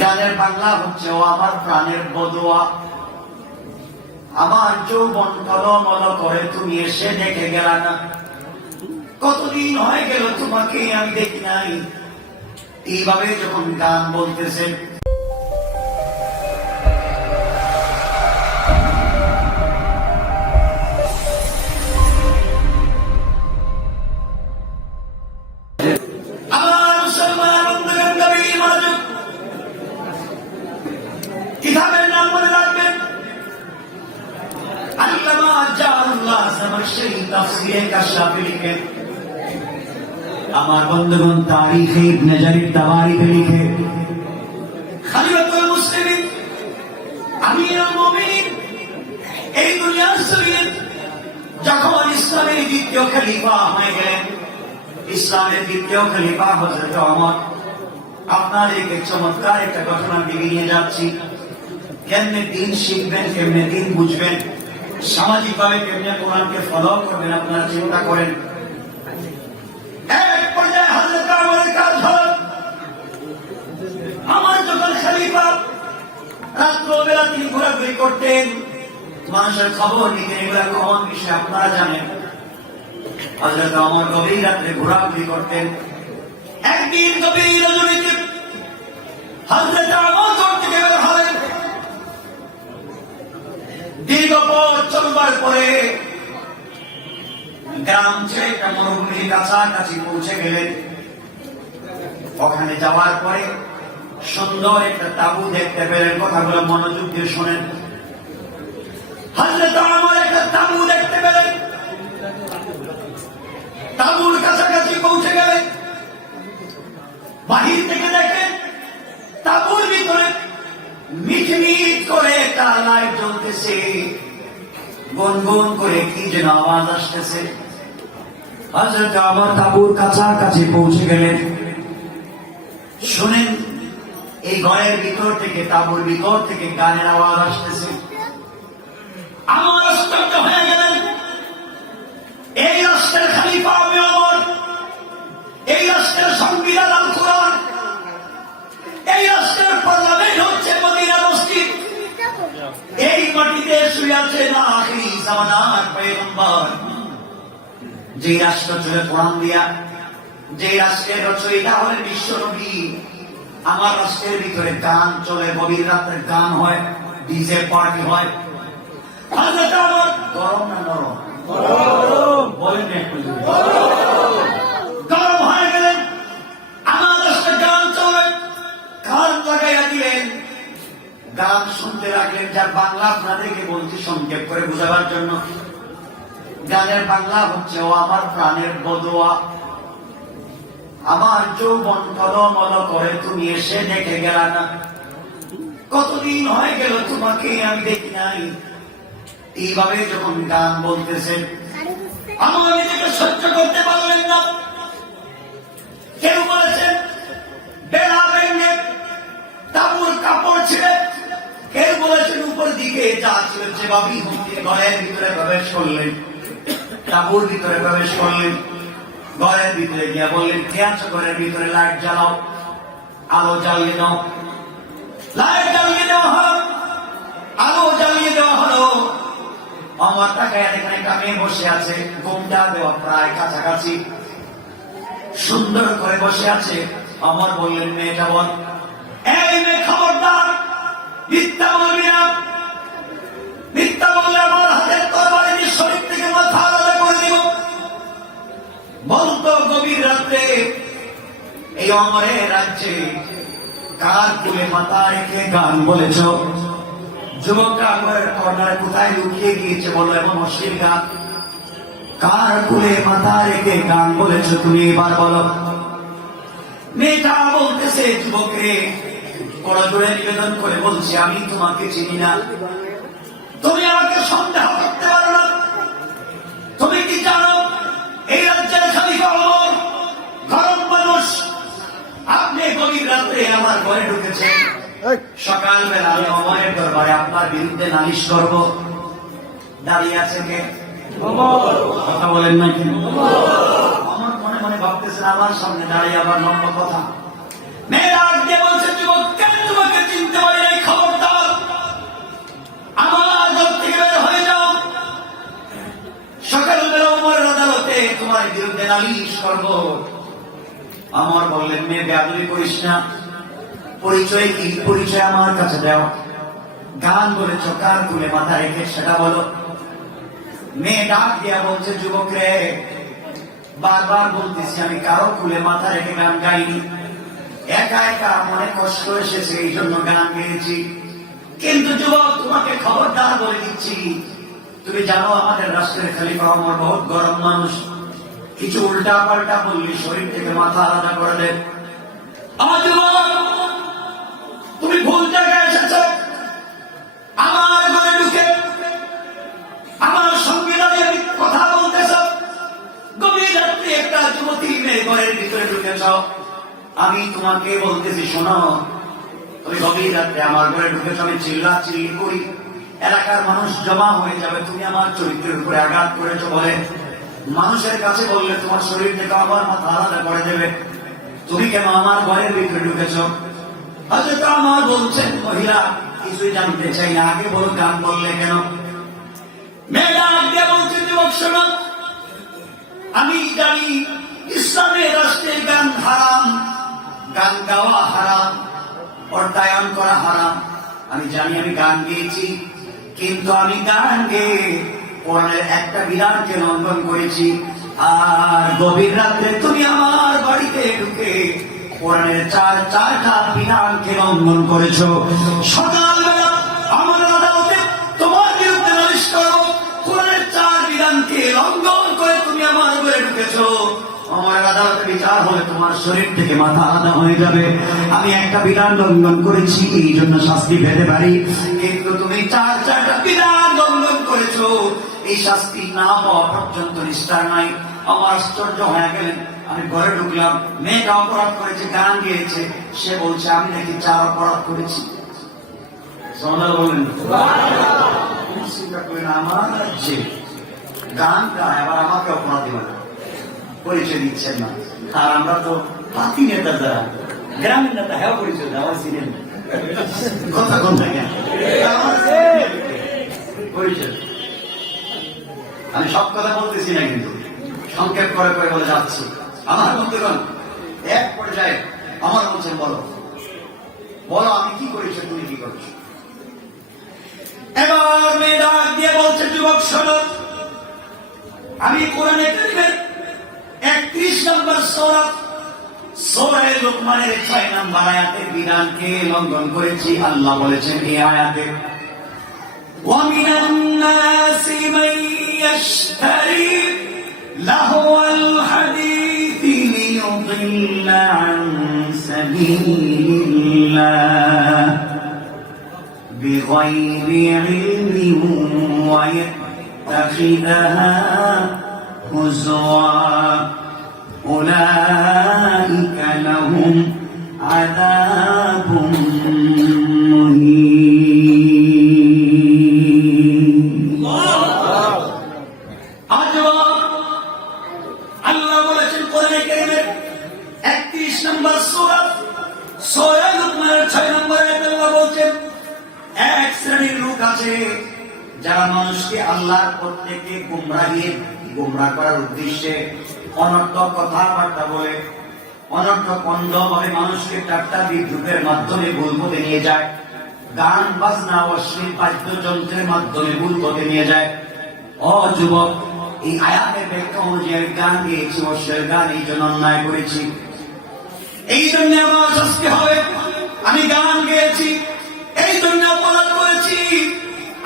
গানের বাংলা হচ্ছে ও আমার প্রাণের বদুয়া। আমার যৌবন টলমল করে তুমি এসে দেখে গেলা না। কতদিন হয়ে গেল তোমাকে আমি দেখি নাই। এইভাবে যখন গান বলতেছে কিতাবের নাম মনে রাখবেন, আল্লামা জাআল্লাহ জামাশরি তাফসীরে কাশাফে লিখে, আমার বন্ধুগণ তারিখে ইবনে জারির তাবারিতে লিখে, খলিফাতুল মুসলিমিন আমিরুল মুমিনিন এই দুনিয়ার জমিনে যখন ইসলামের দ্বিতীয় খলিফা হয়ে গেলেন, ইসলামের দ্বিতীয় খলিফা হযরত ওমর, আপনাদেরকে চমৎকার একটা ঘটনা নিয়ে যাচ্ছি। কেমনে দিন শিখবেন, কেমনে দিন বুঝবেন, সামাজিক ভাবে কেমনে কোরআনকে ফলো করবেন, আপনারা চিন্তা করেন। এক পর্যায়ে হযরত ওমরের কাজ হল, আমার যখন খলিফা রাত্রবেলা তিনি ঘোরাঘুরি করতেন, মানুষের খবর নিতেন, এগুলা কমন বিষয় আপনারা জানেন। হযরত ওমর গভীর রাত্রে ঘোরাঘুরি করতেন। একদিন গভীর রজনীতে হযরত ওমর ঘর থেকে বের হলেন। দীর্ঘ পথ চলবার পরে গ্রাম ছেড়ে একটা মরুভূমির কাছাকাছি পৌঁছে গেলেন। ওখানে যাওয়ার পরে সুন্দর একটা তাঁবু দেখতে পেলেন। কথাগুলো মনোযোগ দিয়ে শোনেন। হযরত ওমর একটা তাঁবু দেখতে পেলেন। তাঁবুর কাছাকাছি পৌঁছে গেলেন। বাহির থেকে দেখেন তাঁবুর ভিতরে মিটমিট করে একটা লাইট জ্বলতেছে, গুনগুন করে কি যেন আওয়াজ আসতেছে। হযরত ওমর তাঁবুর কাছাকাছি পৌঁছে গেলেন। শুনেন, এই ঘরের ভিতর থেকে, তাঁবুর ভিতর থেকে গানের আওয়াজ আসতেছে। আমার আশ্চর্য হয়ে গেলেন। এই রাষ্ট্রের খলিফা আমি ওমর, এই রাষ্ট্রের সংবিধান আল কোরআন, এই রাষ্ট্রের পার্লামেন্ট হচ্ছে মদিনা মসজিদ, এই মাটিতে শুয়ে আছেন আখিরি জামানার পয়গম্বর। যে রাষ্ট্র চলে কোরআন দিয়া, যে রাষ্ট্রের রচয়িতা হলেন বিশ্ব নবী, আমার রাষ্ট্রের ভিতরে গান চলে, গভীর রাত্রে গান হয়, ডিজে পার্টি হয়। হযরত ওমর গরম না নরম? গরম। বলেন না একটু গরম হয়ে গেলেন। আমার রাষ্ট্রে গান চলে, গান লাগাইয়া দিলেন, গান শুনতে লাগলেন। যার বাংলা আপনাদেরকে বলছি সংক্ষেপ করে বোঝাবার জন্য। গানের বাংলা হচ্ছে ও আমার প্রাণের বদুয়া। আমার যৌবন টলমল করে তুমি এসে দেখে গেলা না। কতদিন হয়ে গেল তোমাকে আমি দেখি নাই। এইভাবে যখন গান বলতেছেন, আমার নিজেকে সহ্য করতে পারলেন না। কেউ বলেছেন বেলা ভেঙে তাঁবুর কাপড় ছিঁড়ে, কেউ বলেছেন উপর দিকে যা ছিল যেভাবেই হচ্ছে ঘরের ভিতরে প্রবেশ করলেন, তাঁবুর ভিতরে প্রবেশ করলেন। ঘরের ভিতরে গিয়া বললেন, কে আছো ঘরের ভিতরে? লাইট জ্বালাও, আলো জ্বালিয়ে দাও। লাইট জ্বালিয়ে দেওয়া হলো, আলো জ্বালিয়ে দেওয়া হলো। আমার তাকায় এখানে একটা মেয়ে বসে আছে, ঘুমটা দেওয়া প্রায় কাছাকাছি, সুন্দর করে বসে আছে। আমার বললেন, মেয়েটা বল। এই মেয়ে খবরদার, মিথ্যা বলবি না। মিথ্যা বললে আমার হাতের তরবারি নিয়ে শরীর থেকে মাথা আলাদা করে দিব। বলতো গভীর রাত্রে এই ওমরের রাজ্যে কার কুলে মাথা রেখে গান বলেছ? যুবকরা ঘরের কর্নারে কোথায় লুকিয়ে গিয়েছে বলো, এবং অশ্লীল গান। কার কুলে মাথা রেখে গান বলেছ তুমি, এবার বলো। মেয়েটা বলতেছে, যুবকরে বড় জোরে নিবেদন করে বলছি, আমি তোমাকে চিনি না, তুমি আমাকে সন্দেহ করতে পারো না। তুমি কি জানো এই রাজ্যের খলিফা ওমর গরম মানুষ? আপনি গভীর রাত্রে আমার ঘরে ঢুকেছেন। সকালবেলা আমি ওমরের দরবারে আপনার বিরুদ্ধে নালিশ করব। দাঁড়িয়ে আছে কে? কথা বলেন না কি? আমার মনে মনে ভাবতেছেন আমার সামনে দাঁড়িয়ে আবার লম্বা কথা। মেয়েরা আগে বলছে, যুবক কেন তোমাকে নালিশ করবো। আমার বললেন, মেয়ে বেয়াদবি করিস না, পরিচয় কি? পরিচয় আমার কাছে দাও। গান বলেছ, কার কুলে মাথা রেখে সেটা বলো। মেয়ে ডাক দিয়া বলছে, যুবক রে, বারবার বলতেছি আমি কারো কুলে মাথা রেখে গান গাইনি, একা একা মনে কষ্ট এসেছে এই জন্য গান গেয়েছি। কিন্তু যুবক, তোমাকে খবরদার বলে দিচ্ছি, তুমি জানো আমাদের রাষ্ট্রের খলিফা ওমর বহুত গরম মানুষ, কিছু উল্টা পাল্টা বললি শরীর থেকে মাথা আলাদা করে দেন। আমার যুবক, তুমি ভুল জায়গায় এসেছ। আমার ঘরে ঢুকে আমার সংবিধানে কথা বলতেছ, গভীর রাত্রে একটা যুবতী মেয়ে ঘরের ভিতরে ঢুকেছ। আমি তোমাকে বলতেছি, শোনো, তুমি গভীর রাত্রে আমার ঘরে ঢুকেছ, আমি চিল্লা চিল্লি করি, এলাকার মানুষ জমা হয়ে যাবে, তুমি আমার চরিত্রের উপরে আঘাত করেছ বলে মানুষের কাছে বললে তোমার শরীর থেকে আমার মাথা আলাদা করে দেবে। তুমি কেন আমার ঘরের ভিতরে ঢুকেছ? হয়তো আমার বলছেন, মহিলা কিছুই জানতে চাই না, আগে বলো গান বললে কেন? মেয়েরা আগে বলছে, যুবক শোনো, আমি জানি ইসলামের রাষ্ট্রে গান হারাম, গান গাওয়া হারাম, অর্থায়ন করা হারাম। আমি জানি, আমি গান গেয়েছি, কিন্তু আমি গান গেয়ে কোরআনের একটা বিধানকে লঙ্ঘন করেছি। আর গভীর রাত্রে তুমি আমার বাড়িতে ঢুকে কোরআনের চারটা বিধানকে লঙ্ঘন করেছ। সকালবেলা আমার আদালতে তোমার বিরুদ্ধে নালিশ করব, কোরআনের 4 বিধানকে লঙ্ঘন করে তুমি আমার ঘরে ঢুকেছ। আমার আদালতে বিচার হলে তোমার শরীর থেকে মাথা আলাদা হয়ে যাবে। আমি একটা বিধান লঙ্ঘন করেছি, এই জন্য শাস্তি পেতে পারি, কিন্তু তুমি 4টা বিধান লঙ্ঘন করেছো, এই শাস্তি না হওয়া পর্যন্ত নিস্তার নাই। আমার আশ্চর্য হয়ে গেলেন। আমি ঘরে ঢুকলাম, মেয়েটা অপরাধ করেছে, গান গেয়েছে, সে বলছে আমি নাকি 4 অপরাধ করেছি। বললেন চিন্তা করেন, আমার রাজ্যে গান গায়, আবার আমাকে অপরাধী বলে পরিচয় দিচ্ছেন না। আর আমরা তো পাতি নেতা, যারা গ্রামের নেতা, হ্যাঁ পরিচয় দেওয়া ছিলেন কথা কোন থাকে পরিচয়। আমি সব কথা বলতেছি না, কিন্তু সংক্ষেপ করে করে বলে যাচ্ছি। আমার বন্ধুগণ, এক পর্যায়ে আমার বলছেন, বলো বলো আমি কি করেছি, তুমি কি করছো? এবার মেয়ে ডাক দিয়ে বলছে, যুবক শোনো, আমি কোরআনে কারিমের 31 নম্বর সূরা লোকমানের 6 নম্বর আয়াতের বিধানকে লঙ্ঘন করেছি। আল্লাহ বলেছেন এই আয়াতে, وَمِنَ النَّاسِ مَن يَشْتَرِي لَهْوَ الْحَدِيثِ لِيُضِلَّ عَن سَبِيلِ اللَّهِ بِغَيْرِ عِلْمٍ وَيَتَّخِذَهَا هُزُوًا أُولَئِكَ لَهُمْ عَذَابٌ مُهِينٌ। আল্লাহ বলেছেন কোরআনে কারীমের 31 নম্বর সূরা লোকমানের 6 নম্বর আয়াতে আল্লাহ বলেছেন, এক শ্রেণীর লোক আছে যারা মানুষকে আল্লাহর পথ থেকে গুমরাহ করার উদ্দেশ্যে অনর্থক কথাবার্তা বলে, অনর্থক অন্ধভাবে মানুষকে ঠাট্টা বিদ্রুপের মাধ্যমে ভুল পথে নিয়ে যায়, গান বাজনা অশ্লীল বাদ্যযন্ত্রের মাধ্যমে ভুল পথে নিয়ে যায়। ও যুবক, এই আয়াতের ব্যাখ্যা অনুযায়ী আমি গান গেয়েছি, অশ্লীল গান এই জন্য অন্যায় করেছি, এই জন্য আমার শাস্তি হবে। আমি গান গেয়েছি, এই জন্য অপরাধ করেছি।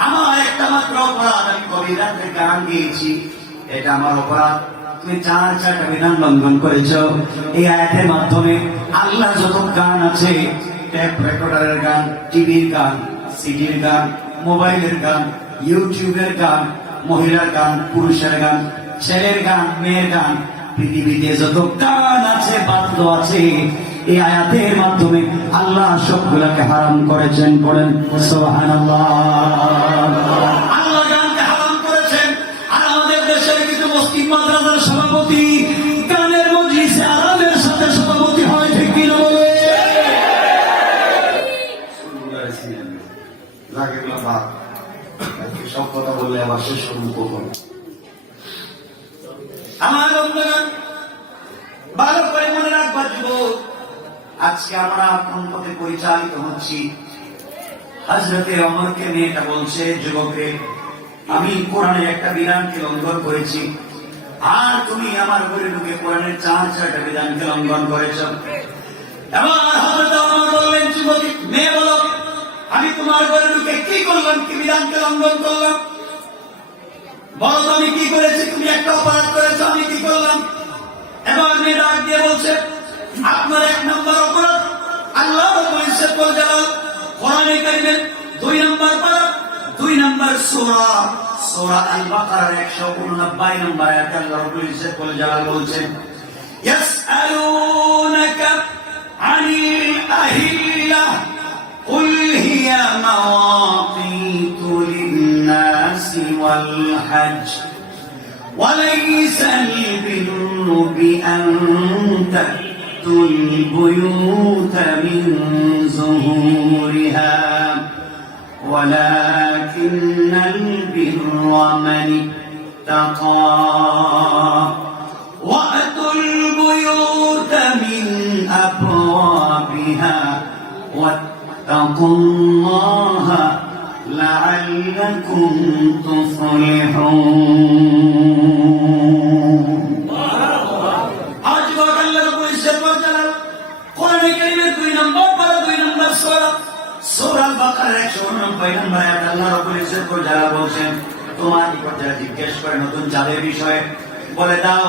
আমার একটা মাত্র অপরাধ, আমি গভীর রাত্রে গান গেয়েছি, এটা আমার অপরাধ। তুমি 4টা বিধান লঙ্ঘন করেছ। এই আয়াতের মাধ্যমে আল্লাহ যত গান আছে, ট্যাপ রেকর্ডারের গান, টিভির গান, সিডির গান, মোবাইলের গান, ইউটিউবের গান, মহিলার গান, পুরুষের গান, ছেলের গান, মেয়ের গান, পৃথিবীতে যত গান আছে, বাদ্য আছে, এই আয়াতের মাধ্যমে আল্লাহ সবগুলাকে হারাম করেছেন। পড়েন সুবহানাল্লাহ। আল্লাহ গানকে হারাম করেছেন। আর আমাদের দেশের কিছু মসজিদ মাদ্রাসার সভাপতি গানের মজলিসে আরামের সাথে সভাপতি হয়, ঠিক কি না বলে? সব কথা বললে আবার শেষ করবো। আমার ভালো করে মনে রাখবা যুবক, আজকে আমরা কোন পথে পরিচালিত হচ্ছি। হযরতে ওমরকে মেয়েটা বলছে, যুবকরে, আমি কোরআনের একটা বিধানকে লঙ্ঘন করেছি, আর তুমি আমার ঘরে ঢুকে কোরআনের 4টা বিধানকে লঙ্ঘন করেছ। এবার হযরত ওমর বললেন, যুবতী মেয়ে বলো, আমি তোমার ঘরে ঢুকে কি করলাম, কি বিধানকে লঙ্ঘন করলাম? বলো তো আমি কি করেছি? তুমি একটা অপরাধ করেছো, আমি কি করলাম? এবার মেয়ে ডাক দিয়ে বলছে, আপনার 1 নম্বর অপরাধ আল্লাহর উপর ইজ্জত করে জালাল, কোরআনে কারিমের 2 নম্বর পারা, 2 নম্বর সূরা, সূরা আল বাকারার 189 নম্বর আয়াতে আল্লাহর উপর ইজ্জত করে জালাল বলছেন, ইয়াসআলুনাকা আনিল আহিল্লাহ কুল হিয়া মাওয়াকিতু লিন-নাসি ওয়াল হজ্জ وليس البر بأن تأتوا البيوت من ظهورها ولكن البر من اتقى وأتوا البيوت من أبوابها واتقوا الله لعلكم تفلحون। আজ আল্লাহর উপর ইজ্জত করে জালাল, কোরআনে কারীমের 2 নম্বর পারা, 2 নম্বর সূরা, সূরা আল বাকারার 189 নম্বর আয়াতে আল্লাহর উপর ইজ্জত করে জালাল বলছেন, তোমার নিকট যারা জিজ্ঞেস করে নতুন চাঁদের বিষয়ে, বলে দাও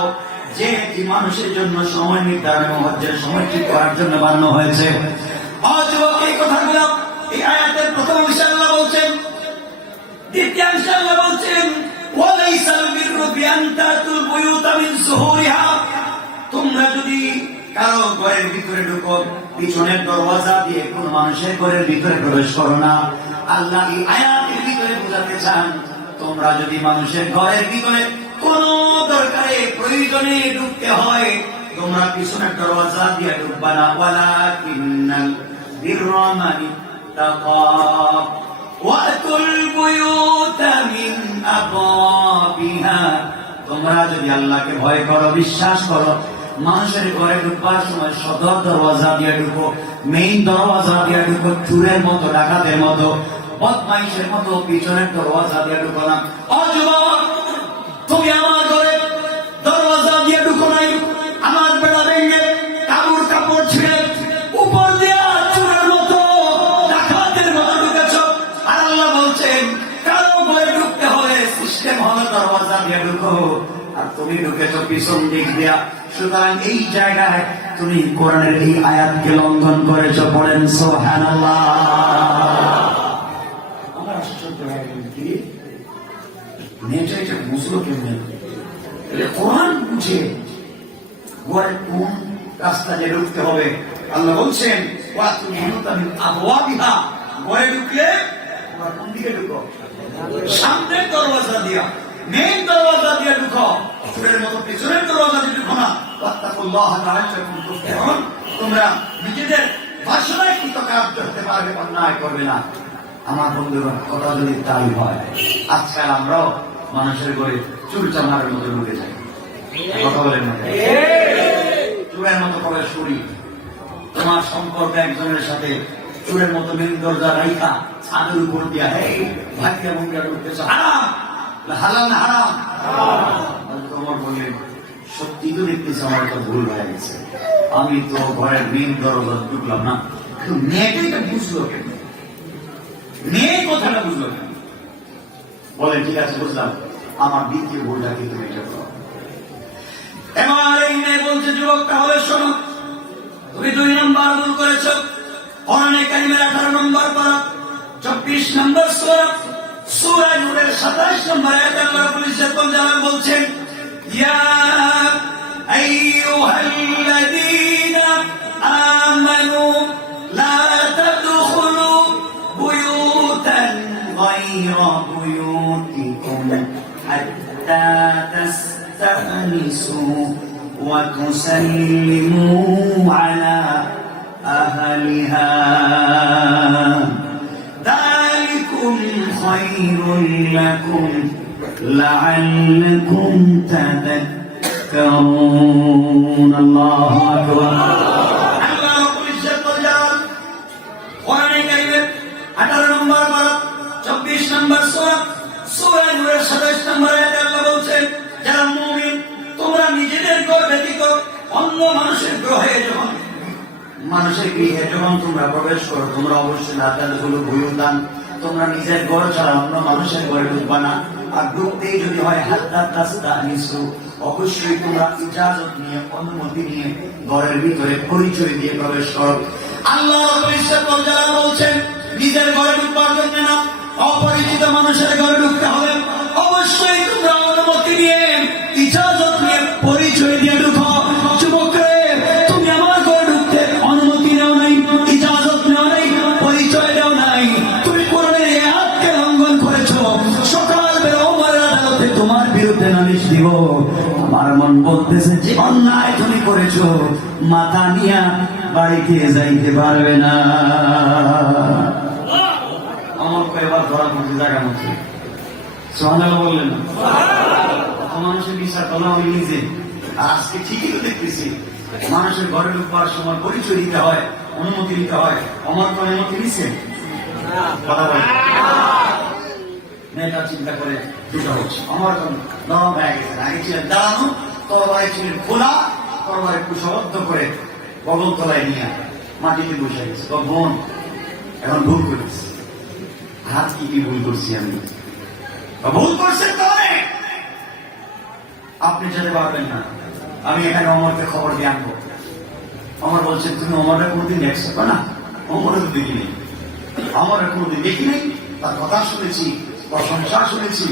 যে কি মানুষের জন্য সময় নির্ধারণ ও হজ্জের সময় ঠিক করার জন্য বানানো হয়েছে। আজ এই কথাগুলো এই আয়াতের প্রথম অংশে আল্লাহ বলছেন, দ্বিতীয় অংশে আল্লাহ বলছেন, ওয়ালাইসাল বিররু বিআন তাতুল বুয়ুতা মিন যুহুরিহা, তোমরা যদি কারো ঘরের ভিতরে ঢুকো পিছনের দরওয়াজা দিয়ে কোন মানুষের ঘরের ভিতরে প্রবেশ করো না। আল্লাহ এই আয়াতের ভিতরে বোঝাতে চান, তোমরা যদি মানুষের ঘরের ভিতরে কোন দরকারে প্রয়োজনে ঢুকতে হয়, তোমরা পিছনের দরওয়াজা দিয়ে ঢুকবা না। ওয়ালাকিন্নাল বিররা মান ইত্তাকা ওয়াতুল বুয়ুতা মিন আবওয়াবিহা, তোমরা যদি আল্লাহকে ভয় করো, বিশ্বাস করো, মানুষের ঘরে ঢুকবার সময় সদর দরওয়াজা দিয়ে ঢুকো, মেইন দরওয়াজা দিয়ে ঢুকো, চুরের মতো, ডাকাতের মতো, বদমাইশের মতো পিছনের দরওয়াজা দিয়ে ঢুকো না। ও যুবক, তুমি আমার ঘরে দরওয়াজা দিয়ে ঢুকো নাই, আমার বেড়া ভেঙে কাপড় কাপড় ছিঁড়ে উপর দিয়ে চুরের মতো, ডাকাতের মতো ঢুকেছ। আর আল্লাহ বলছেন, কারো ঘরে ঢুকতে হলে সিস্টেম হলো দরওয়াজা দিয়ে ঢুকো, আর তুমি ঢুকেছ পিছন দিক দিয়া। সুতরাং এই জায়গায় তুমি কোরআনের এই আয়াতকে লঙ্ঘন করেছ। পড়েন সুবহানাল্লাহ। আমার আশ্চর্য হয়ে গেল, কি মেয়েটা এটা বুঝলো কেমন? কোরআন বুঝে ঘরে কোন রাস্তা দিয়ে ঢুকতে হবে। আল্লাহ বলছেন, ঘরে ঢুকলে কোন দিকে ঢুকো? সামনের দরওয়াজা দিয়া, মেইন দরওয়াজা দিয়ে ঢুকো, চোরের মতো পিছনের দরওয়াজা দিয়ে ঢুকো না। তোমরা নিজেদের বাসনায় কিন্তু কাজ করতে পারবে, অন্যায় করবে না। আমার বন্ধুরা, কথা যদি তাই হয়, আজকাল আমরাও মানুষের ঘরে চুর চামারের মতো ঢুকে যাই। কথা বলেন না? চুরের মতো প্রবেশ করি। তোমার সম্পর্ক একজনের সাথে চুরের মতো মেন দরজা রাইখা ছাদের উপর দিয়া, হে ভাইয়া মুখে ঢুকতেছ, হারাম, হালাল না হারাম? তোমার বললেন, সত্যি তো দেখতেছি আমার তো ভুল হয়ে গেছে, আমি তো ঘরের মেন দরজা ঢুকলাম না। কিন্তু মেয়েটা বুঝলো কেন? মেয়ে কথাটা বুঝলো কেন? বলেন, ঠিক আছে বুঝলাম, আমার দ্বিতীয় ভুলটা কি তুমি এটা করো। এবার এই মেয়ে বলছে, যুবক তাহলে শোনো, তুমি 2 নম্বর ভুল করেছ। কোরআনে কারিমের 18 নম্বর পারা, 24 নম্বর সূরা, সূরা নূরের 27 নম্বর আয়াতে আল্লাহ রাব্বুল ইজ্জত ওয়াল জালাল বলছেন, ইয়া আইয়ুহাল্লাযীনা আমানু লা তাদখুলু বুয়ুতান গায়রা বুয়ুতিকুম হাত্তা তাস্তানিসু ওয়া তুসাল্লিমু আলা আহলিহা যালিকুম খায়রুল লাকুম লাআল্লাকুম তাযাক্কারুন। আল্লাহু আকবার। আল্লাহ রাব্বুল ইজ্জত ওয়াল জালাল কোরআনে কারীমে 18 নম্বর পারা 24 নম্বর সূরা সূরা নূরের 27 নম্বর আয়াতে আল্লাহ বলছেন, যারা মুমিন তোমরা নিজেদের ঘর ব্যতীত অন্য মানুষের গ্রহে যখন মানুষের গৃহে যখন তোমরা প্রবেশ করো, তোমরা অবশ্যই লা তাদখুলু বুয়ুতান, তোমরা নিজের ঘর ছাড়া অন্য মানুষের ঘরে ঢুকবা না। আর ঢুকতেই যদি হয় হাত্তা তাস্তানিসু, অবশ্যই তোমরা ইজাজত নিয়ে অনুমতি নিয়ে ঘরের ভিতরে পরিচয় দিয়ে প্রবেশ করো। আল্লাহ রাব্বুল ইজ্জত ওয়াল জালাল বলছেন, নিজের ঘরে ঢুকবার জন্য না, অপরিচিত মানুষের ঘরে ঢুকতে হবে। অবশ্যই তোমরা অনুমতি নিয়ে ইজাজত নিয়ে পরিচয় দিয়ে ঢুকো। যুবকরে, তুমি আমার ঘরে ঢুকতে অনুমতি নাও নাই, ইজাজত নাও নাই, পরিচয় দাও নাই, তুমি কোরআনের এই আয়াতকে লঙ্ঘন করেছো। সকালবেলা ওমরের আদালতে তোমার বিরুদ্ধে নালিশ দিব। আমার মন বলতেছে যে অন্যায় তুমি করেছো, মাথা নিয়া বাড়িতে যাইতে পারবে না। আমার এবার ধরা পড়তে জায়গা মতো সুবহানাল্লাহ বললেন না? মানুষের বিশ্বাস করলাম আমি নিজে। আজকে ঠিকই তো দেখতেছি মানুষের ঘরে ঢুকবার সময় পরিচয় দিতে হয়, অনুমতি দিতে হয়। আমার তো অনুমতি দিচ্ছে কথা বলে মেয়েটা চিন্তা করে দুটো হচ্ছে। আমার তো নরম হয়ে গেছে, আগে ছিলেন দাঁড়ানো, তরবারে ছিলেন খোলা, তরবারে কুশবদ্ধ করে বগল তলায় নিয়ে মাটিতে বসে গেছে। তো বোন এখন ভুল করেছে, হাত কি কি ভুল করছি আমি, ভুল করছেন তো অনেক, আপনি যেতে পারবেন না। আমি এখানে অমরকে খবর দিয়ে আনবো। অমর বলছে, তুমি অমরের কোনোদিন দেখছো না? অমরে তো দেখি নেই, অমরের কোনোদিন দেখি নেই। তার কথা শুনেছি, প্রশংসা শুনেছি,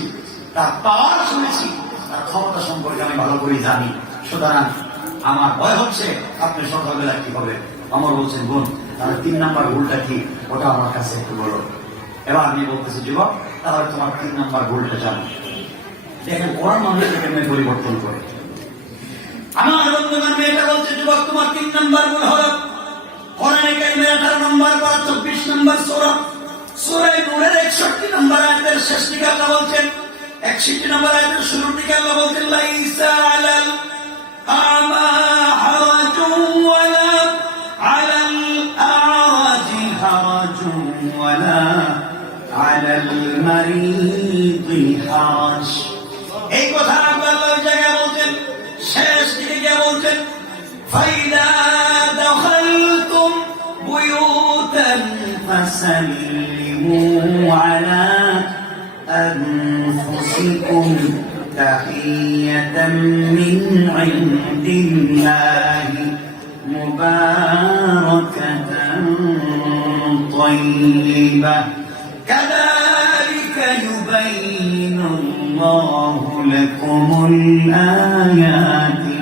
তার পাওয়ার শুনেছি, তার ক্ষমতা সম্পর্কে আমি ভালো করে জানি। সুতরাং আমার ভয় হচ্ছে আপনি সকালবেলা কি হবে। অমর বলছেন, বোন তাহলে 3 নাম্বার ভুলটা কি, ওটা আমার কাছে একটু বলো। এবার আমি বলতেছি, যুবক তাহলে তোমার 3 নাম্বার ভুলটা জানো। দেখেন কোরআন মানুষকে কেমন পরিবর্তন করে। আমার বন্ধুগণ, মেয়েটা বলছে, যুবক তোমার 3 নাম্বার ভুল হলো কোরআনে কারীমে 18 নম্বর পারা 24 নম্বর সূরা সূরা নূরের 61 নম্বর আয়াতের শেষ দিকে আল্লাহ বলছেন, 61 নম্বর আয়াতের শুরুর দিকে আল্লাহ বলছেন, লাইসা আলাল আমা হারাজুন ওয়ালা আলাল আরাজি হারাজুন ওয়ালা আলাল মারিদি হারাজ। এই কথা আল্লাহ ওই জায়গায় বলছেন, শেষ দিকে গিয়ে বলছেন, ফাইদা দাখালতুম বুয়ুতান ফাসাল্লিমু আলা আনফুসিকুম তাহিয়াতাম মিন ইনদিল্লাহি মুবারাকাতান তাইয়্যিবাহ কাযালিকা ইউবাইয়িনুল্লাহু লাকুমুল আয়াতি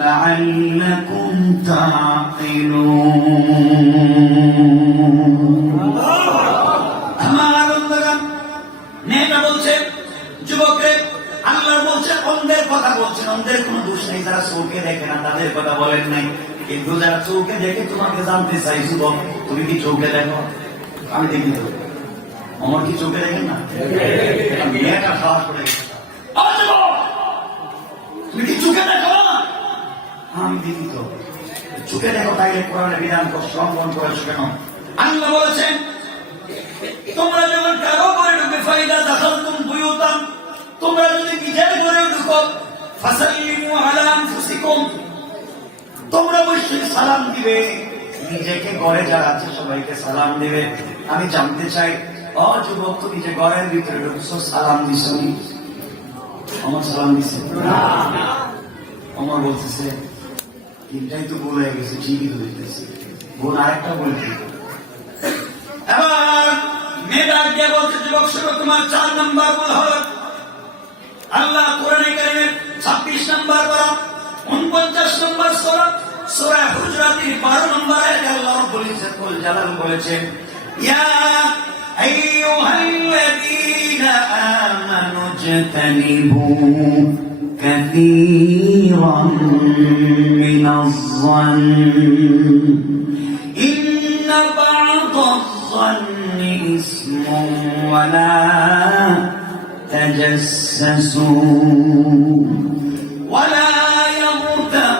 লাআল্লাকুম তা'কিলুন। আমার বন্ধুগণ, মেয়েটা বলছে, যুবকরে আল্লাহ বলছেন অন্ধের কথা বলছেন। অন্ধের কোনো দোষ নেই, যারা চোখে দেখে না তাদের কথা বলেন নাই। কিন্তু যারা চোখে দেখে তোমাকে জানতে চাই, যুবক তুমি কি চোখে দেখো? আমি দেখি তো। আমার কি চোখে দেখেন না? মেয়েটা সাহস করে গেছে, তুমি কি চোখে দেখো? আমি দেখি তো। চোখে দেখো তাইলে কোরআনের বিধান লঙ্ঘন করেছো কেন? আল্লাহ বলেছেন, তোমরা যখন কারো ঘরে ঢুকে ফাইদা দাখালতুম বুয়ুতান, তোমরা যদি নিজের ঘরে ঢুকো, ফাসাল্লিমু আলা আনফুসিকুম, তোমরা অবশ্যই সালাম দিবে। নিজেকে ঘরে যারা আছে সবাইকে সালাম দিবে। আমি জানতে চাই, ও যুবক তুমি যে ঘরের ভিতরে ঢুকছো সালাম দিছো? আমার সালাম দিছে না। আমার বলতেছে, তিনটাই তো ভুল হয়ে গেছে, ঠিকই তো দেখতেছি। বোন আরেকটা বলছি। এবার মেয়েটা গিয়ে বলছে, যুবক শোনো তোমার 4 নাম্বার ভুল হলো। আল্লাহ কোরআনে কারীমে 26 নাম্বার পারা 49 নম্বর সূরা সূরা হুজরাতের 12 নম্বর আয়াতে আল্লাহ রাব্বুল ইজ্জত ওয়াল জালাল বলেছেন, ইয়া আইয়ুহাল্লাযীনা আমানু ইজতানিবু কাসীরান মিনাজ-যন্ন ইন্না বা'দাজ-যন্নি ইসমুন ওয়া লা তাজাসসু ওয়া লা ইয়াগতাব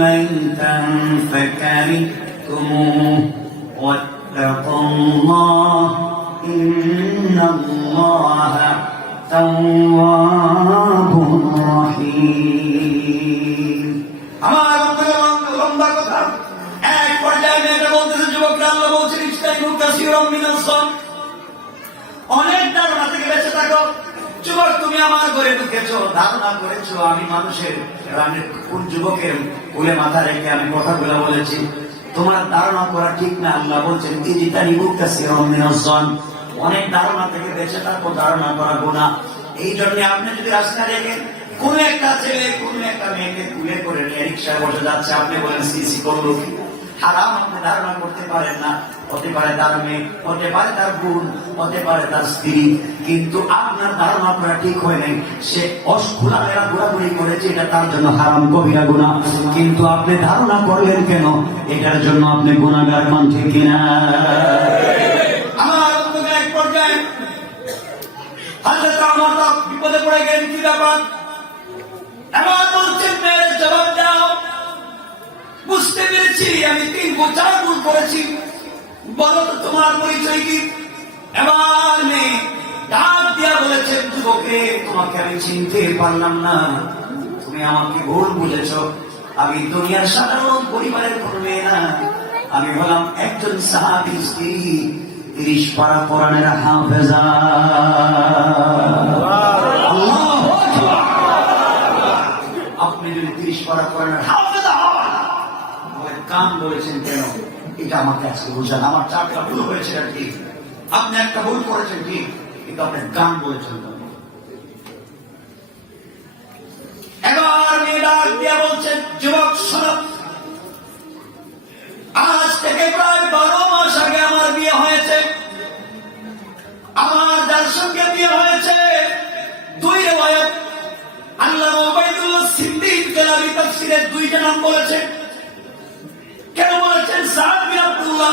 ميتا فكرهتموه واتقوا الله إن الله تواب رحيم আমার লম্বা কথা এক পর্যায়ে মেয়েটা বলতেছে যুবকরা আল্লাহ বলছেন ইস্তাইনু কাসীরাম মিনাস সাম অনেক ধারণা থেকে বেঁচে থাকো যুবক তুমি আমার ঘরে ঢুকেছো ধারণা করেছো আমি মানুষের রানের কোন যুবকের কোলে মাথা রেখে আমি কথাগুলো বলেছি তোমার ধারণা করা ঠিক না আল্লাহ বলছেন ইজতানিবু কাসীরাম মিনাস সাম অনেক ধারণা থেকে বেঁচে থাকো ধারণা করা গুনাহ এই জন্য আপনি যদি রাস্তা দেখেন কোন একটা ছেলে কোন একটা মেয়েকে কুলে করে নিয়ে রিক্সায় বসে যাচ্ছে আপনি বলেন সিসি করলো কি হারাম আপনি ধারণা করতে পারেন না হতে পারে তার মেয়ে হতে পারে তার বোন হতে পারে তার স্ত্রী কিন্তু আপনার ধারণা করা ঠিক হয় নাই সে অস্খোলামেরা ঘোরাঘুরি করেছে এটা তার জন্য হারাম কবিরা গুনাহ কিন্তু আপনি ধারণা করলেন কেন এটার জন্য আপনি গুনাহগার মান ঠিক কিনা আমার এক পর্যায়ে হযরত ওমর বিপদে পড়ে গেলেন কি ব্যাপার এবার বলছেন মেয়ের জবাব দাও বুঝতে পেরেছি আমি 3 বছর ভুল করেছি বলো তো তোমার পরিচয় কি এবার মেয়ে ডাক দিয়া বলেছেন যুবকে তোমাকে আমি চিনতে পারলাম না তুমি আমাকে ভুল বুঝেছো আমি দুনিয়ার সাধারণ পরিবারের কোন মেয়ে না আমি হলাম একজন সাহাবী স্ত্রী 30 পারা কোরআনের হাফেজা আল্লাহু আকবার আপনি যদি 30 পারা কোরআনের হাফেজা হন কাম বলেছেন কেন এটা আমাকে আজকে বুঝান আমার 4টা ভুল হয়েছে ঠিক আপনি একটা ভুল করেছেন ঠিক কিন্তু আপনি গান বলেছেন এবার মেয়েরা দিয়া বলছেন যুবক শোনো আজ থেকে প্রায় 12 মাস আগে আমার বিয়ে হয়েছে আমার যার সঙ্গে বিয়ে হয়েছে 2 রিওয়ায়াত আল্লামা উবাইদুল্লাহ সিদ্দিক জালালি তাফসীরে 2টা নাম বলেছেন কেউ বলেছেন সাদ বিন আব্দুল্লাহ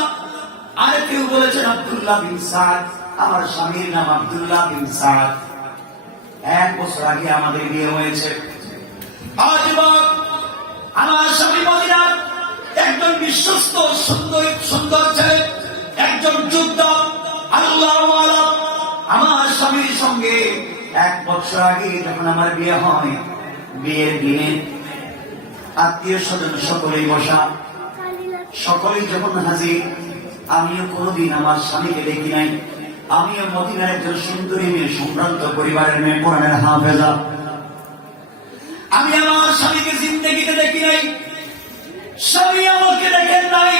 আর কেউ বলেছেন আব্দুল্লাহ বিন সাদ আমার স্বামীর নাম আব্দুল্লাহ বিন সাদ 1 বছর আগে আমাদের বিয়ে হয়েছে আজ আমার স্বামী মদিনার একজন বিশ্বস্ত সুন্দর ছেলে একজন যোদ্ধা আল্লাহর ওয়ালা আমার স্বামীর সঙ্গে 1 বছর আগে যখন আমার বিয়ে হয় বিয়ের দিনে আত্মীয় স্বজন সকলেই বসা সকলেই যখন হাজির আমিও কোনদিন আমার স্বামীকে দেখি নাই আমিও মদিনার একজন সুন্দরী মেয়ে সম্ভ্রান্ত পরিবারের মেয়ে কোরআনের হাফেজা আমি আমার স্বামীকে জিন্দেগিতে দেখি নাই স্বামী আমাকে দেখেন নাই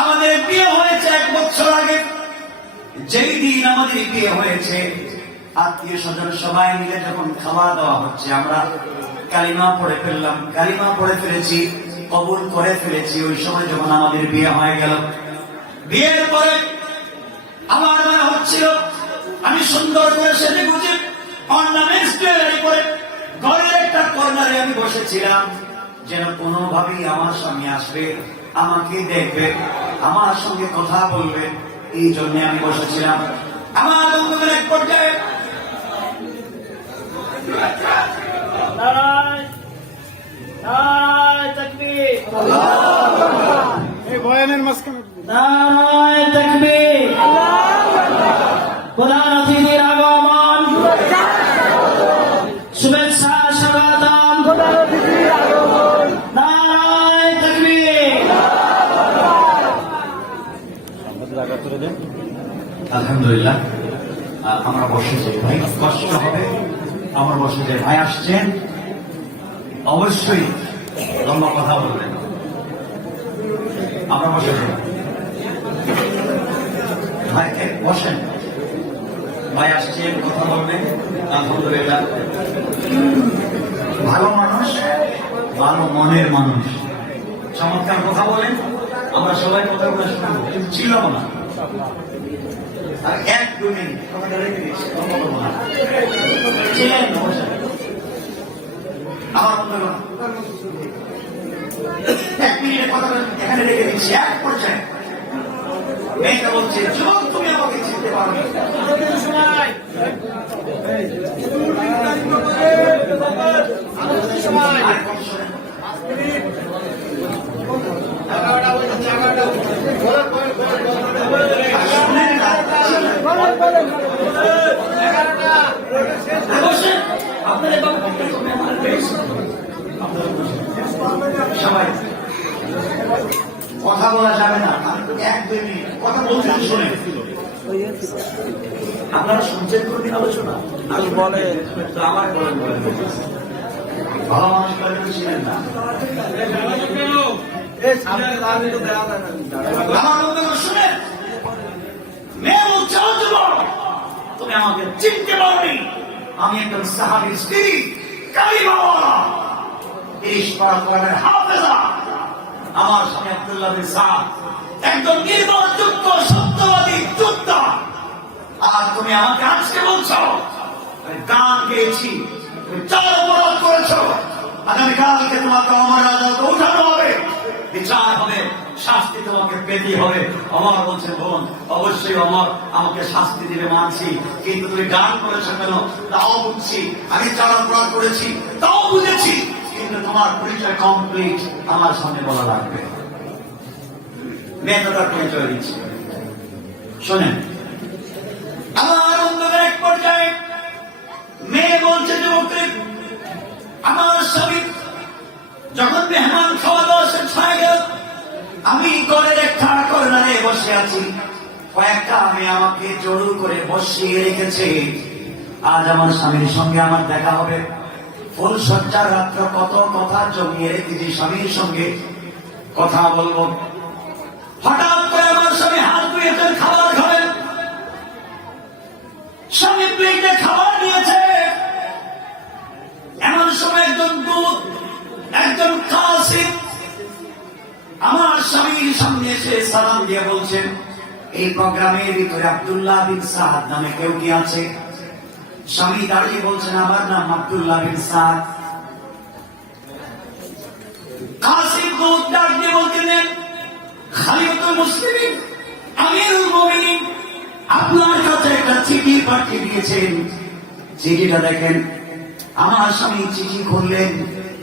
আমাদের বিয়ে হয়েছে 1 বছর আগে যেই দিন আমাদের বিয়ে হয়েছে আত্মীয় স্বজন সবাই মিলে যখন খাওয়া দাওয়া হচ্ছে আমরা কালিমা পড়ে ফেললাম কালিমা পড়ে ফেলেছি কবুল করে ফেলেছি ওই সময় যখন আমাদের বিয়ে হয়ে গেল বিয়ের পরে আমার মনে হচ্ছিল আমি সুন্দর করে সেজে গুজে অর্নামেন্টস জুয়েলারি পরে ঘরের একটা কর্নারে আমি বসেছিলাম যেন কোনোভাবেই আমার স্বামী আসবে আমাকে দেখবে আমার সঙ্গে কথা বলবে এই জন্য আমি বসেছিলাম আমার বন্ধুদের এক পর্যায়ে বয়ানের মাঝখানে নারায়ে তাকবীর প্রধান অতিথির আগমন শুভেচ্ছা স্বাগতম নারায়ে তাকবীর আলহামদুলিল্লাহ আমরা বসে যাই ভাই কষ্ট হবে আমার বসে যাই ভাই আসছেন অবশ্যই লম্বা কথা বলবেন আমরা বসে যাই ভাইকে বসেন ভাই আসছেন কথা বলবেন আলহামদুলিল্লাহ ভালো মানুষ ভালো মনের মানুষ চমৎকার কথা বলেন আমরা সবাই কথা বলে শুনবো কিন্তু ছিল না আর 1-2 মিনিট কথাটা রেখে দিচ্ছি কথা বলবো না ছিলেন বসেন আমার বন্ধুগণ 1 মিনিটের কথা এখানে রেখে দিচ্ছি এক পর্যায়ে মেয়েটা বলছে যুবক তুমি আমাকে চিনতে পারো আর কত শোনেন শুনছেন কোনদিন আলোচনা? বলে তো আমার বলেন ভালো মানুষ কয়েকজন ছিলেন না। আমার বন্ধুগণ শুনেন, মেয়ে বলছে, ও যুবক, তুমি আমাকে চিনতে পারোনি, আমি একজন সাহাবীর স্ত্রী, কালিমাওয়ালা, 30 পারা কোরআনের হাফেজা। আমার স্বামী আব্দুল্লাহ বিন সাদ একজন নির্ভরযোগ্য সত্যবাদী যোদ্ধা। আর তুমি আমাকে আজকে বলছো আমি গান গেয়েছি, তুমি 4 অপরাধ করেছো, আগামীকালকে তোমাকে আমার আদালতে উঠানো হবে, বিচার হবে, শাস্তি তোমাকে পেতে হবে। আমার বলছে, বোন অবশ্যই আমার আমাকে শাস্তি দিবে মানছি, কিন্তু তুমি গান করেছো কেন তাও বুঝছি, আমি 4 অপরাধ করেছি তাও বুঝেছি, কিন্তু তোমার পরিচয় কমপ্লিট আমার সামনে বলা লাগবে। মেয়ে তো তার পরিচয় দিচ্ছি। শোনেন, আমার বন্ধুদের এক পর্যায়ে মেয়ে বলছে, যুবককে, আমার স্বামী যখন মেহমান খাওয়া দাওয়া শেষ হয়ে গেল, আমি ঘরের একটা কর্নারে বসে আছি, কয়েকটা আমি আমাকে জড়ো করে বসিয়ে রেখেছে। আজ আমার স্বামীর সঙ্গে আমার দেখা হবে, ফুল সজ্জার রাত্র কত কথা জমিয়ে রেখেছি, স্বামীর সঙ্গে কথা বলবো। হঠাৎ করে আমার স্বামী হাত ধুয়েছেন, খাবার খাবেন, স্বামী প্লেটে খাবার নিয়েছে। এমন সময় একজন দূত, একজন কাসিম আমার স্বামীর সামনে এসে সালাম দিয়ে বলছেন, এই প্রোগ্রামের ভিতরে আব্দুল্লাহ বিন সাদ নামে কেউ কি আছে? স্বামী দাঁড়িয়ে বলছেন, আমার নাম আব্দুল্লাহ বিন সাদ। কাসিম দূত ডাক দিয়ে বলতেন, খলিফাতুল মুসলিমিন আমিরুল মুমিনিন আপনার কাছে একটা চিঠি পাঠিয়ে দিয়েছেন, চিঠিটা দেখেন। আমার স্বামী চিঠি খুললেন,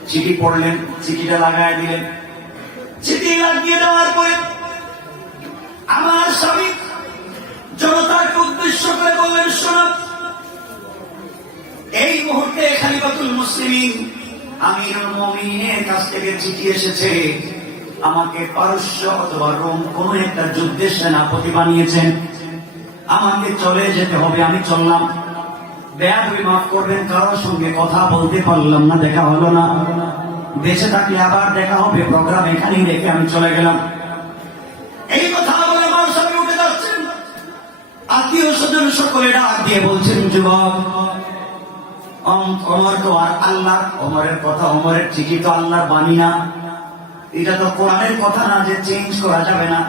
চিঠি পড়লেন, চিঠিটা লাগায় দিলেন। চিঠি লাগিয়ে দেওয়ার পরে আমার স্বামী জনতাকে উদ্দেশ্য করে বললেন, শোনো, এই মুহূর্তে খলিফাতুল মুসলিমিন আমিরুল মুমিনিনের কাছ থেকে চিঠি এসেছে, আমাকে পারস্য অথবা রোম কোন একটা যুদ্ধের সেনাপতি বানিয়েছেন, আমাকে চলে যেতে হবে। আমি চললাম। বেয়াদবি মাফ করবেন, কারোর সঙ্গে কথা বলতে পারলাম না, দেখা হলো না। বেঁচে থাকলে আবার দেখা হবে, প্রোগ্রাম এখানেই রেখে আমি চলে গেলাম। এই কথা বলে আমার স্বামী উঠে যাচ্ছেন, আত্মীয় স্বজন সকলে ডাক দিয়ে বলছেন, যুবক, অমর তো আর আল্লাহ, অমরের কথা, অমরের চিঠি তো আল্লাহর বাণী না, এটা তো কোরআনের কথা না যে চেঞ্জ করা যাবে না।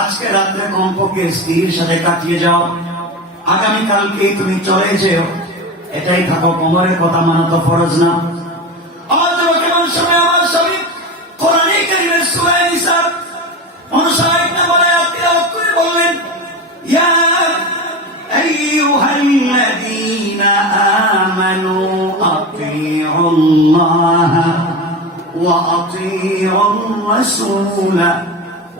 আজকে রাত্রে কমপক্ষে স্ত্রীর সাথে কাটিয়ে যাও, আগামীকালকে তুমি চলে যেও, এটাই থাকো, কোমরের কথা মানা তো ফরজ না। কেমন সময় আমার স্বামী কোরআনে কারীমের সূরা নিসা 59 নম্বর আয়াত তেলাওয়াত করে বললেন, ইয়া আইয়ুহাল্লাযীনা আমানু আতিউল্লাহ ওয়া আতিউর রাসূল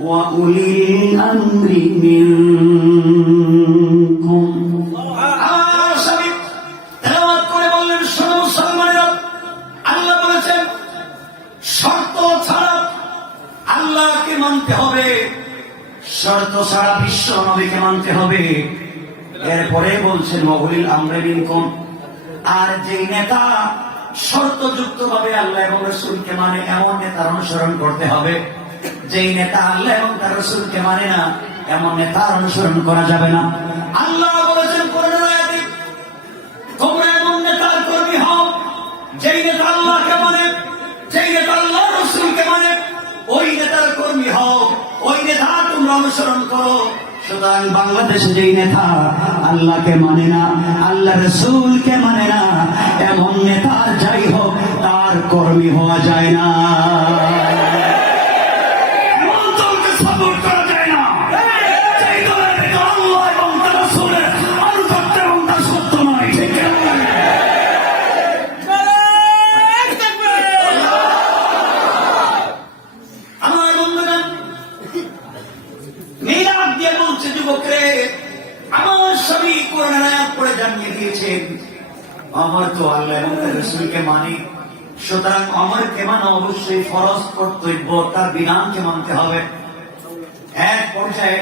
ওয়া উলিল আমরি মিনকুম। আমার স্বামী তেলাওয়াত করে বললেন, শোনো মুসলমানেরা, আল্লাহ বলেছেন শর্ত ছাড়া আল্লাহকে মানতে হবে, শর্ত ছাড়া বিশ্ব নবীকে মানতে হবে। এরপরে বলছেন ওয়া উলিল আমরি মিনকুম, আর যেই নেতা শর্তযুক্ত ভাবে আল্লাহ এবং রাসূলকে মানে এমন নেতার অনুসরণ করতে হবে। যেই নেতা আল্লাহ এবং তার রাসূলকে মানে না, এমন নেতার অনুসরণ করা যাবে না। আল্লাহ বলেছেন কোরআনের আয়াতে, তোমরা এমন নেতার কর্মী হও যেই নেতা আল্লাহকে মানে, যেই নেতা আল্লাহ রাসূলকে মানে, ওই নেতার কর্মী হও, ওই নেতা তোমরা অনুসরণ করো। সুতরাং বাংলাদেশে যেই নেতা আল্লাহকে মানে না, আল্লাহ রাসূলকে মানে না, এমন নেতার যাই হোক তার কর্মী হওয়া যায় না, এমন দলকে সাপোর্ট করা যায় না। যেই দলের ভিতরে আল্লাহ এবং তার রাসূলের আনুগত্য এবং দাসত্ব নয়, ঠিক না? আমার বন্ধুরা মিলাদ দিয়ে বলছে, যুবকরে, আমার স্বামী কোরআনের আয়াত পড়ে জানিয়ে দিয়েছেন আমার তো আল্লাহ এবং তার রাসূলকে মানি, সুতরাং আমারকে মানা অবশ্যই ফরজ কর্তব্য, তার বিধানকে মানতে হবে। এক পর্যায়ে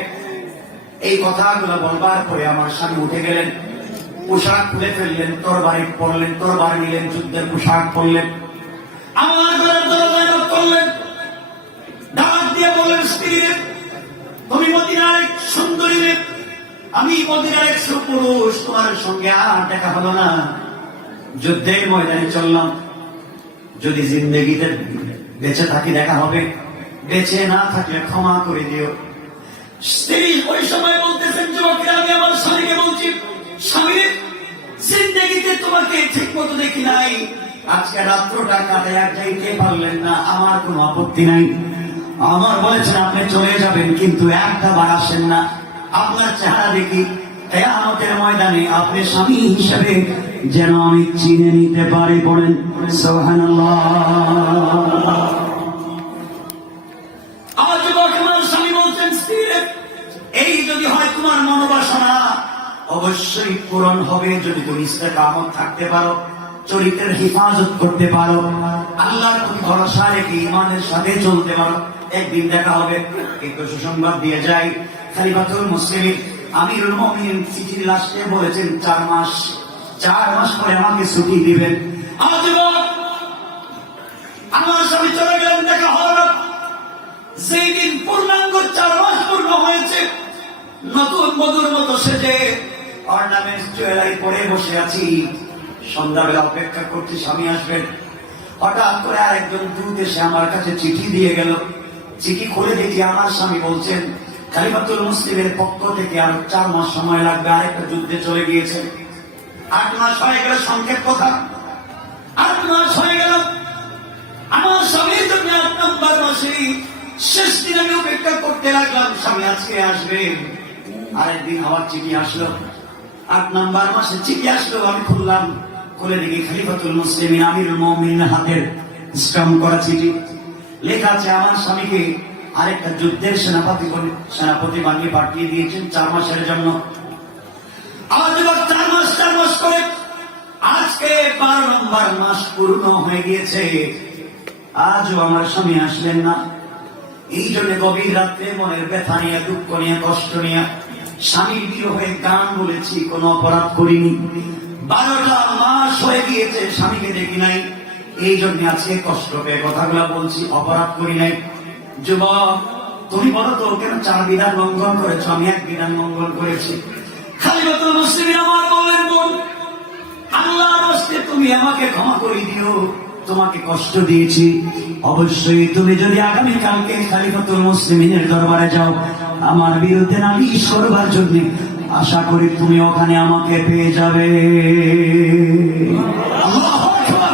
এই কথাগুলো বলবার পরে আমার স্বামী উঠে গেলেন, পোশাক খুলে ফেললেন, তরবারি পরলেন, তরবারি নিলেন, যুদ্ধের পোশাক পরলেন, আমার ঘরের দরজায় নক করলেন, ডাক দিয়ে বললেন, স্ত্রী রে, তুমি মদিনার এক সুন্দরী রে, আমি মদিনার এক সুপুরুষ, তোমার সঙ্গে আর দেখা হলো না, যুদ্ধের ময়দানে চললাম, যদি জিন্দগিতে বেঁচে থাকি দেখা হবে, বেঁচে না থাকলে ক্ষমা করে দিও। স্ত্রী ওই সময় বলতেছেন, যুবকেরা, আমি আমার স্বামীকে বলছি, স্বামী, জিন্দগিতে তোমাকে ঠিক মতো দেখি নাই, আজকে রাত্রটা কাটায় যাইতে পারলেন না, আমার কোনো আপত্তি নাই। আমার বলেছেন আপনি চলে যাবেন, কিন্তু একটা বার আসেন না, আপনার চেহারা দেখি কিয়ামতের ময়দানে আপনি স্বামী হিসেবে যেন আমি চিনে নিতে পারি। বলেন সুবহানাল্লাহ। আমার যুবক, আমার স্বামী বলছেন, স্ত্রী রে, এই যদি হয় তোমার মনোবাসনা অবশ্যই পূরণ হবে, যদি তুমি ইস্তেকামত থাকতে পারো, চরিত্রের হেফাজত করতে পারো, আল্লাহর প্রতি ভরসা রেখে ঈমানের সাথে চলতে পারো, একদিন দেখা হবে। একটু সুসংবাদ দিয়ে যাই, খলিফাতুল মুসলিমিন আমিরুল মুমিনিন চিঠির লাস্টে বলেছেন 4 মাস, 4 মাস পরে আমাকে ছুটি দিবেন। আমার যুবক, আমার স্বামী চলে গেলেন, দেখা হলো না। যেই দিন পূর্ণাঙ্গ 4 মাস পূর্ণ হয়েছে, নতুন বধূর মতো সেজে অর্নামেন্ট জুয়েলারি পরে বসে আছি, সন্ধ্যাবেলা অপেক্ষা করছি স্বামী আসবেন। হঠাৎ করে আরেকজন দূত এসে আমার কাছে চিঠি দিয়ে গেল। চিঠি খুলে দেখি আমার স্বামী বলছেন, খলিফাতুল মুসলিমের পক্ষ থেকে আরো 4 মাস সময় লাগবে, আরেকটা যুদ্ধে চলে গিয়েছে। 8 মাস হয়ে গেল, সংক্ষেপ কথা, 8 মাস হয়ে গেল। আমার স্বামীর জন্য 8 নম্বর মাসে শেষ দিন আমি অপেক্ষা করতে লাগলাম, স্বামী আজকে আসবে। আরেকদিন আমার চিঠি আসলো, 8 নম্বর মাসে চিঠি আসলো, আমি খুললাম, খুলে দেখি খলিফাতুল মুসলিমিন আমিরুল মুমিনিনের হাতের স্ট্যাম্প করা চিঠি। লেখা আছে আমার স্বামীকে আরেকটা যুদ্ধের সেনাপতি বানিয়ে পাঠিয়ে দিয়েছেন 4 মাসের জন্য। আমার যুবক, 4 মাস করে আজকে 12 নম্বর মাস পূর্ণ হয়ে গিয়েছে, আজও আমার স্বামী আসলেন না। এই জন্য গভীর রাত্রে মনের ব্যথা নিয়ে, দুঃখ নিয়ে, কষ্ট নিয়ে স্বামীর বিরহে গান বলেছি, কোনো অপরাধ করিনি। 12টা মাস হয়ে গিয়েছে, স্বামীকে দেখি নাই, এই জন্য আজকে কষ্ট পেয়ে কথাগুলো বলছি, অপরাধ করি নাই। যুবক, তুমি বলো তো, কেন 4 বিধান লঙ্ঘন করেছো? আমি 1 বিধান লঙ্ঘন করেছি। খলিফাতুল মুসলিমিন আমার বললেন, বোন, আল্লাহর রাস্তায় তুমি আমাকে ক্ষমা করে দিও, তোমাকে কষ্ট দিয়েছি। অবশ্যই তুমি যদি আগামীকালকে খলিফাতুল মুসলিমিনের দরবারে যাও, আমার বিরুদ্ধে নালিশ করবার জন্য, আশা করি তুমি ওখানে আমাকে পেয়ে যাবে। আল্লাহু আকবার।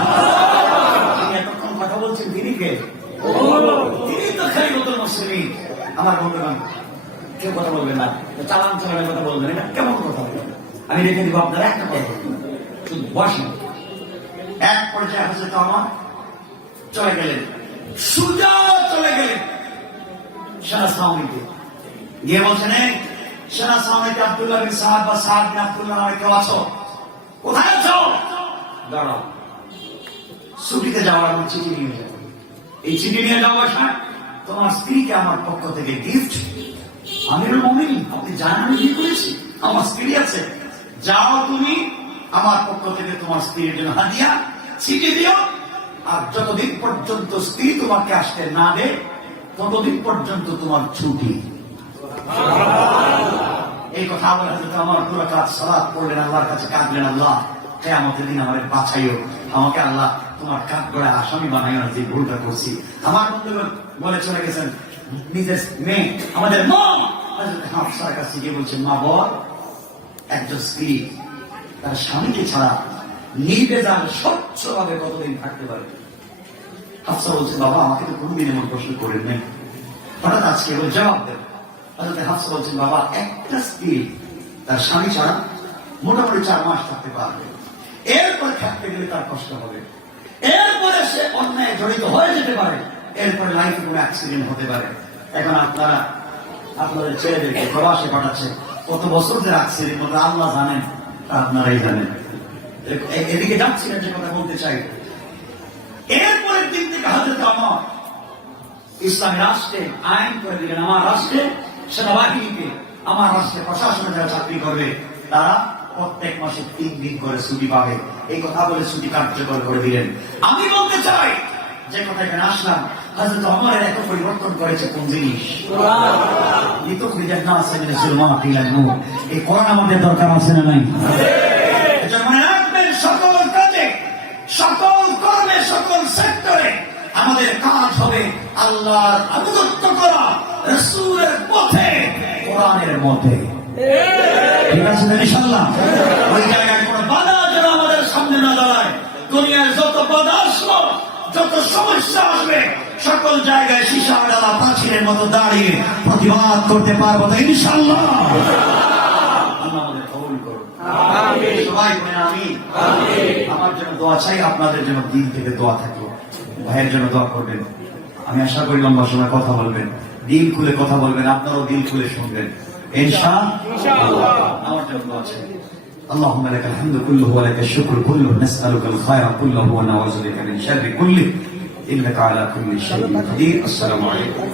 এতক্ষণ কথা বলছেন তিনি কে? তিনি তো খলিফাতুল মুসলিমিন। আমার বন্ধুগণ, কেউ কথা বলবেন না, চালান চালানের কথা বলবেন, এটা কেমন কথা বলবেন? আমি রেখে দিব, আপনারা একটা কথা বলবেন, শুধু বসেন। এক পর্যায়ে হজরত ওমর চলে গেলেন, সুজা চলে গেলেন সেনা ছাউনিতে, গিয়ে বলছেন, সেনা ছাউনিতে আব্দুল্লাহ বিন সাদ বা সাদ বিন আব্দুল্লাহ নামে কেউ আছো? কোথায় আছো? দাঁড়াও, ছুটিতে যাওয়ার আমার চিঠি নিয়ে যাবো। এই চিঠি নিয়ে যাওয়ার সময় তোমার স্ত্রীকে আমার পক্ষ থেকে গিফট। আমিরুল মুমিনিন, আপনি জানেন আমি কি করেছি? আমার স্ত্রী আছে, যাও তুমি আমার পক্ষ থেকে তোমার স্ত্রীর জন্য হাদিয়া চিঠি দিও, আর যতদিন পর্যন্ত স্ত্রী তোমাকে আসতে না দে, ততদিন পর্যন্ত তোমার ছুটি। এই কথা বলে হযরত ওমর পুরো কাজ সালাত পড়লেন, আল্লাহর কাছে কাঁদলেন, আল্লাহ কিয়ামতের দিন আমাকে বাঁচাইও, আমাকে আল্লাহ তোমার কাঠ গড়ায় আসামি বানাইও না, যে ভুলটা করছি। আমার বন্ধুগণ বলে চলে গেছেন নিজের মেয়ে, আমাদের মা হযরত হাফসার কাছে গিয়ে বলছেন, মা বল, একজন স্ত্রী তার স্বামীকে ছাড়া নির্বেজাল স্বচ্ছভাবে কতদিন থাকতে পারে? হাফসা বলছে, বাবা আমাকে তো কোনদিন এমন প্রশ্ন করেন নাই, হঠাৎ আজকে এবার জবাব দেব। হযরত হাফসা বলছেন, বাবা একটা স্ত্রী তার স্বামী ছাড়া মোটামুটি 4 মাস থাকতে পারবে, এরপরে থাকতে গেলে তার কষ্ট হবে, এরপরে সে অন্যায় জড়িত হয়ে যেতে পারে, এরপরে লাইফে কোনো অ্যাক্সিডেন্ট হতে পারে। এখন আপনারা আপনাদের ছেলেদেরকে প্রবাসে পাঠাচ্ছে, কত বছর যে অ্যাক্সিডেন্ট হতে আল্লাহ জানেন, আপনারাই জানেন। এদিকে যাচ্ছি না, যে কথা বলতে চাই, এরপরের দিন থেকে হযরত ওমর ইসলামী রাষ্ট্রে আইন করে দিলেন, আমার রাষ্ট্রে সেনাবাহিনীকে, আমার রাষ্ট্রে প্রশাসনে যারা চাকরি করবে তারা প্রত্যেক মাসে 3 দিন করে ছুটি পাবে, এই কথা বলে ছুটি কার্যকর করে দিলেন। আমি বলতে চাই যে কথা এখানে আসলাম, হযরত ওমরের এত পরিবর্তন করেছে কোন জিনিস? এই কোরআন আমাদের দরকার আছে না নাই? এজন্য মনে রাখবেন, সকল কাজে, সকল কর্মে, সকল সেক্টরে আমাদের কাজ হবে আল্লাহর আনুগত্য করা, রাসূলের পথে, কোরআনের মধ্যে। ঠিক আছে ইনশাআল্লাহ? ওই জায়গায় কোনো বাধা যেন আমাদের সামনে না দাঁড়ায়। দুনিয়ার যত বাধা আসলো, যত সমস্যা আসবে, সকল জায়গায় সীসার ডালা প্রাচীরের মতো দাঁড়িয়ে প্রতিবাদ করতে পারবো তো ইনশাআল্লাহ। আল্লাহ আমাদের কবুল করুন। আমিন। সবাই বলেন আমিন। আমিন। আমার জন্য দোয়া চাই, আপনাদের জন্য দিল থেকে দোয়া থাকলো। ভাইয়ের জন্য দোয়া করবেন। আমি আশা করি লম্বা সময় কথা বলবেন, দিল খুলে কথা বলবেন, আপনারাও দিল খুলে শুনবেন ইনশাআল্লাহ। আমার জন্য দোয়া চাই। اللهم لك الحمد كله ولك الشكر كله، نسألك الخير كله ونعوذ بك من شر كله، إنك على كل شيء قدير. السلام عليكم.